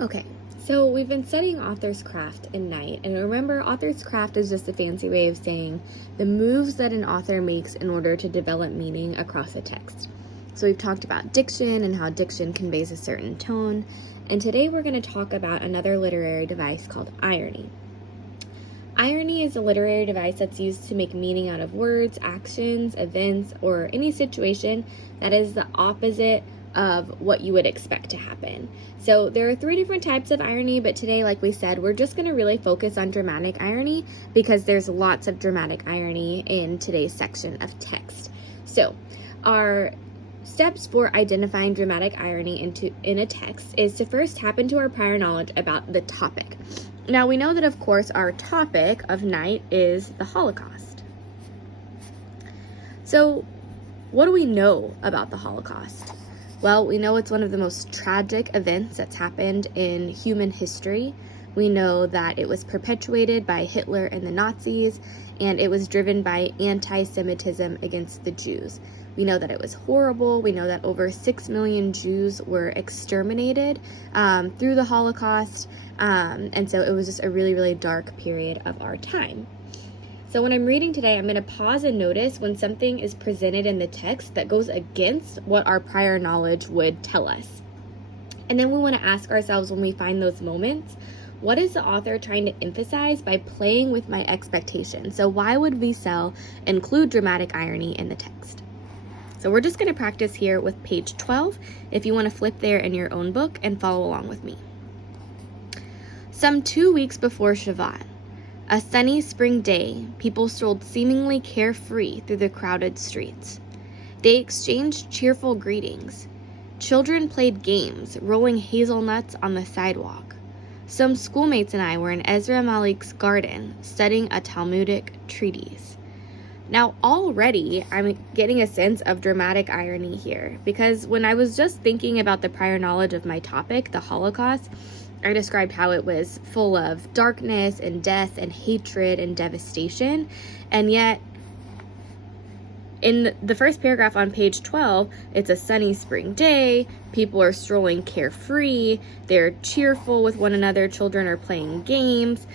Okay, so we've been studying author's craft in Night, and remember, author's craft is just a fancy way of saying the moves that an author makes in order to develop meaning across a text. So we've talked about diction and how diction conveys a certain tone, and today we're going to talk about another literary device called irony. Irony is a literary device that's used to make meaning out of words, actions, events, or any situation that is the opposite of what you would expect to happen. So there are 3 different types of irony, but today, like we said, we're just going to really focus on dramatic irony because there's lots of dramatic irony in today's section of text. So our steps for identifying dramatic irony in a text is to first tap into our prior knowledge about the topic. Now, we know that, of course, our topic of Night is the Holocaust. So what do we know about the Holocaust? Well, we know it's one of the most tragic events that's happened in human history. We know that it was perpetuated by Hitler and the Nazis, and it was driven by anti-Semitism against the Jews. We know that it was horrible. We know that over 6 million Jews were exterminated through the Holocaust, and so it was just a really, really dark period of our time. So when I'm reading today, I'm going to pause and notice when something is presented in the text that goes against what our prior knowledge would tell us. And then we want to ask ourselves when we find those moments, what is the author trying to emphasize by playing with my expectations? So why would Wiesel include dramatic irony in the text? So we're just going to practice here with page 12 if you want to flip there in your own book and follow along with me. Some 2 weeks before Shavuot, a sunny spring day, people strolled seemingly carefree through the crowded streets. They exchanged cheerful greetings. Children played games, rolling hazelnuts on the sidewalk. Some schoolmates and I were in Ezra Malik's garden, studying a Talmudic treatise. Now, already, I'm getting a sense of dramatic irony here, because when I was just thinking about the prior knowledge of my topic, the Holocaust, I described how it was full of darkness and death and hatred and devastation, and yet in the first paragraph on page 12, it's a sunny spring day, people are strolling carefree, they're cheerful with one another, children are playing games,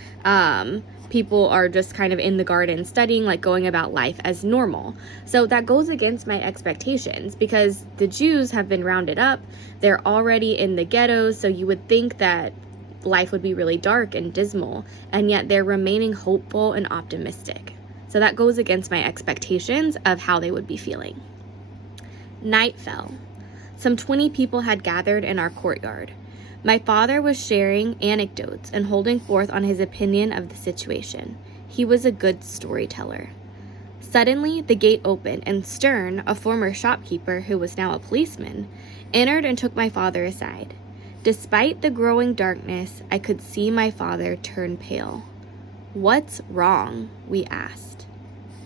people are just kind of in the garden studying, like going about life as normal. So that goes against my expectations because the Jews have been rounded up. They're already in the ghettos, so you would think that life would be really dark and dismal, and yet they're remaining hopeful and optimistic. So that goes against my expectations of how they would be feeling. Night fell. Some 20 people had gathered in our courtyard. My father was sharing anecdotes and holding forth on his opinion of the situation. He was a good storyteller. Suddenly, the gate opened, and Stern, a former shopkeeper who was now a policeman, entered and took my father aside. Despite the growing darkness, I could see my father turn pale. "What's wrong?" we asked.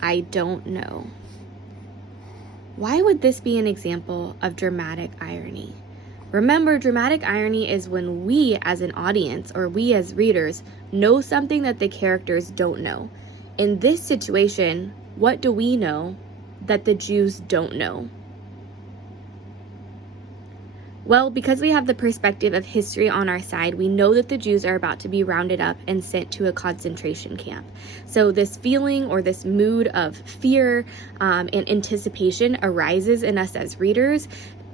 "I don't know." Why would this be an example of dramatic irony? Remember, dramatic irony is when we as an audience or we as readers know something that the characters don't know. In this situation, what do we know that the Jews don't know? Well, because we have the perspective of history on our side, we know that the Jews are about to be rounded up and sent to a concentration camp. So this feeling or this mood of fear and anticipation arises in us as readers.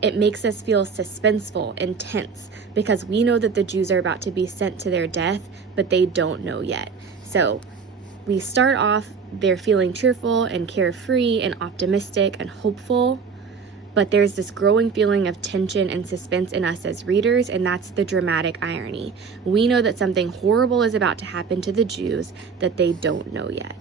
It makes us feel suspenseful and tense because we know that the Jews are about to be sent to their death, but they don't know yet. So we start off, they're feeling cheerful and carefree and optimistic and hopeful, but there's this growing feeling of tension and suspense in us as readers, and that's the dramatic irony. We know that something horrible is about to happen to the Jews that they don't know yet.